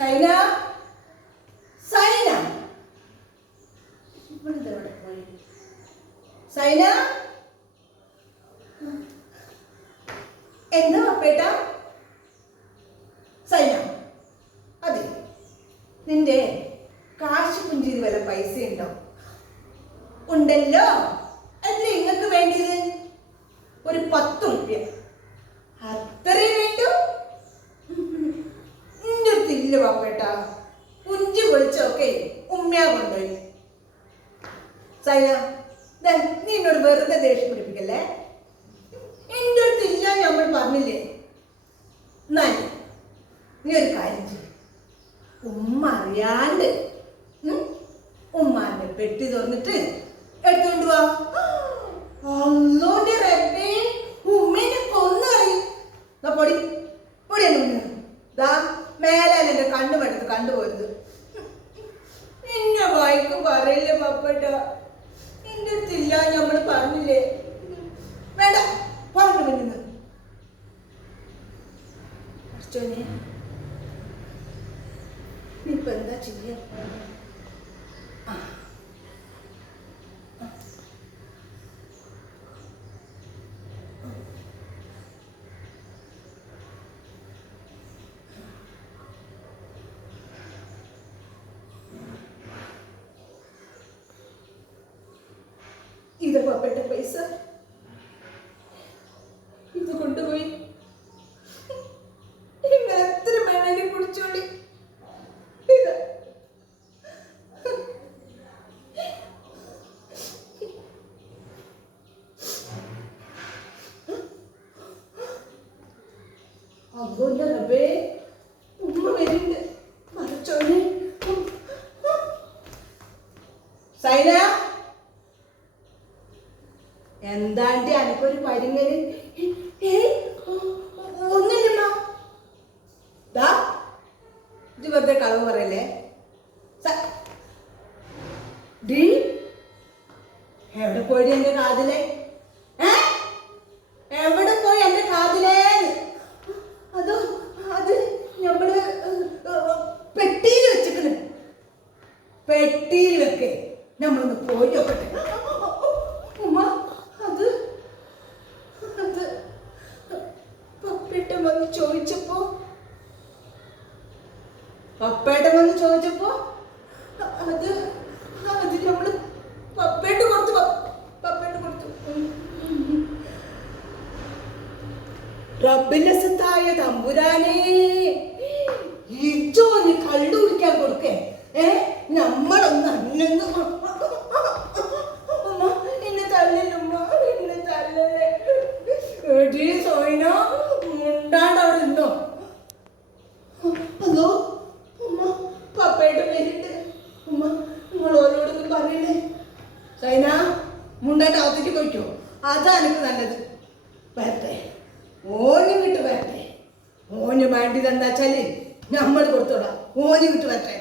സൈന സൈന ഇവിടുത്തെ പോയി സൈന എന്താ അപ്പേട്ട സൈന അതെ നിന്റെ കാശ് പുഞ്ചിരി വല്ല പൈസ ഉണ്ടോ ഉണ്ടല്ലോ എത്ര നിങ്ങൾക്ക് വേണ്ടിയത് ഒരു 10 രൂപ അത്രയും വേണ്ടു നിന്റെ അടുത്തില്ല പാപ്പേട്ട കുഞ്ചു പൊളിച്ചൊക്കെ ഉമ്മയാ കൊണ്ടുപോയി സൈന നീ എന്നോട് വെറുതെ ദേഷ്യം പിടിപ്പിക്കല്ലേ എൻ്റെ അടുത്തില്ല നമ്മൾ പറഞ്ഞില്ലേ എന്നാൽ നീ ഒരു കാര്യം ചെയ്യും ഉമ്മ അറിയാണ്ട് ഉമ്മാന്റെ പെട്ടി തുറന്നിട്ട് എടുത്തോണ്ട് വാ അല്ലോന്റെ റബ്ബേ ഉമ്മേനെ കൊന്നുകളി പൊടി പൊടിയൊന്നും ദാ മേലാൽ എന്റെ കണ്ണു പെടുത്ത് കണ്ടുപോരുത് എന്നെ വായിക്ക് പറയില്ലേ പപ്പട്ട എന്റെ അടുത്തില്ല നമ്മള് പറഞ്ഞില്ലേ വേണ്ട പറഞ്ഞു പിന്നുന്നു ഇപ്പൊ എന്താ ചെയ്യ ഇത് പപ്പട്ട പൈസ ഇത് കൊണ്ടുപോയി നിങ്ങൾ എത്ര വേണേലും കുടിച്ചോളി ഇത് അബ്ബോന്റെ റബ്ബേ ഉമ്മ വരുന്നുണ്ട് മറച്ചോനെ സൈന എന്താണ്ടി അനക്കൊരു പരിങ്ങല് ഒന്നില്ലമ്മ ദാ ഇത് വെറുതെ കളവ് പറയല്ലേ ഡി എവിടെ പോയി എന്റെ കാതിലേ എവിടെ പോയി എന്റെ കാതിലേ അതോ അത് നമ്മള് പെട്ടിയിൽ വെച്ചിക്കണ് പെട്ടിയിൽ വെക്കേ നമ്മളൊന്ന് പോയി നോക്കട്ടെ ഉമ്മ അത് അത് പപ്പേട്ടൻ വന്ന് ചോദിച്ചപ്പോ അത് അത് നമ്മള് പപ്പേട്ട് കൊടുത്തു റബ്ബിന്റെ സത്തായ തമ്പുരാനേ ഇജോ നീ കള്ളു കുടിക്കാൻ കൊടുക്കേ നമ്മളൊന്ന് അന്നെന്ന് എന്നെ തല്ലില്ലുമ്മ എന്നെ തല്ലല്ലേ എടീ സോയിന ഉണ്ടാണ്ട് അവിടെ നിന്നോ അതോ ഉമ്മ പപ്പയുടെ പേരിട്ട് ഉമ്മ നിങ്ങൾ ഓരോടൊന്നും പറയണേ സൈന മുണ്ടായിട്ട് അകത്തേക്ക് പോയിക്കോ അതാ എനിക്ക് നല്ലത് വരട്ടെ ഓന് വിട്ട് വരട്ടെ ഓന് വേണ്ടിയത് എന്താ വെച്ചാല് നമ്മൾ കൊടുത്തോടാം ഓന് വിട്ട് വരട്ടെ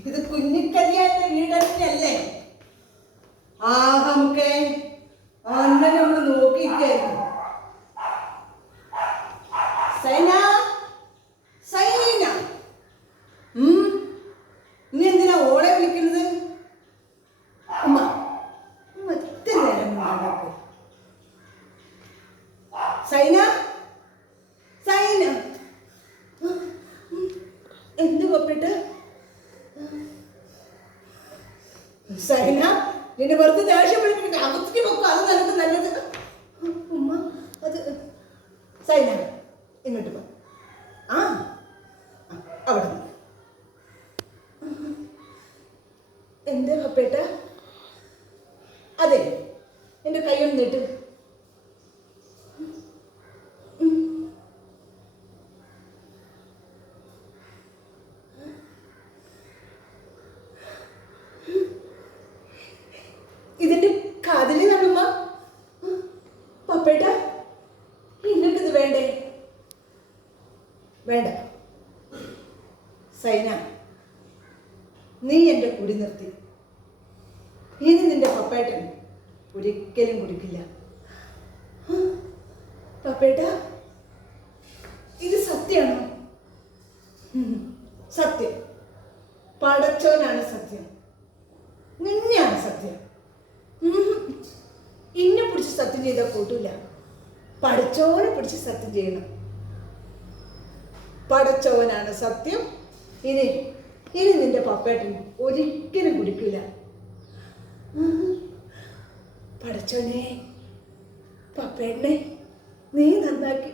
ഇത് കുഞ്ഞിക്കല്യാണ വീടല്ലേ നമുക്ക് അന്നെ നമ്മൾ നോക്കിയിരിക്കായിരുന്നു സൈന സൈന നീ എന്തിനാ ഓളെ വിളിക്കുന്നത് ഉമ്മ ഒത്തിരി നേരം നടക്ക് സൈന സൈന എന്ത് പപ്പിട്ട് സൈന നിന്നെ വെറുതെ ദേഷ്യം പിടിപ്പിട്ട് അകത്തേക്ക് വെക്കും അത് നിനക്ക് നല്ലത് ഉമ്മ അത് സൈന ഇങ്ങോട്ട് പോ അവിടെ എന്താ പപ്പേട്ട അതെ എൻ്റെ കൈയൊന്ന് നീട്ട് ഇതിന്റെ കാതിലി നടുമ്മ പപ്പേട്ട ഇങ്ങക്കിത് വേണ്ടേ വേണ്ട സൈന നീ എൻ്റെ കുടി നിർത്തി ഇനി നിന്റെ പപ്പേട്ടൻ ഒരിക്കലും കുടിക്കില്ല പപ്പേട്ട ഇത് സത്യമാണോ? സത്യം. പടച്ചോനാണ് സത്യം. നിന്നെയാണ് സത്യം. ഇന്നെ പിടിച്ച് സത്യം ചെയ്താൽ കൂട്ടൂല. പടച്ചോനെ പിടിച്ച് സത്യം ചെയ്യണം. പടച്ചോനാണ് സത്യം. ഇനി നിന്റെ പപ്പേട്ടൻ ഒരിക്കലും കുടിക്കില്ല. പടച്ചോനെ, പപ്പേട്ടനെ നീ നന്നാക്കി.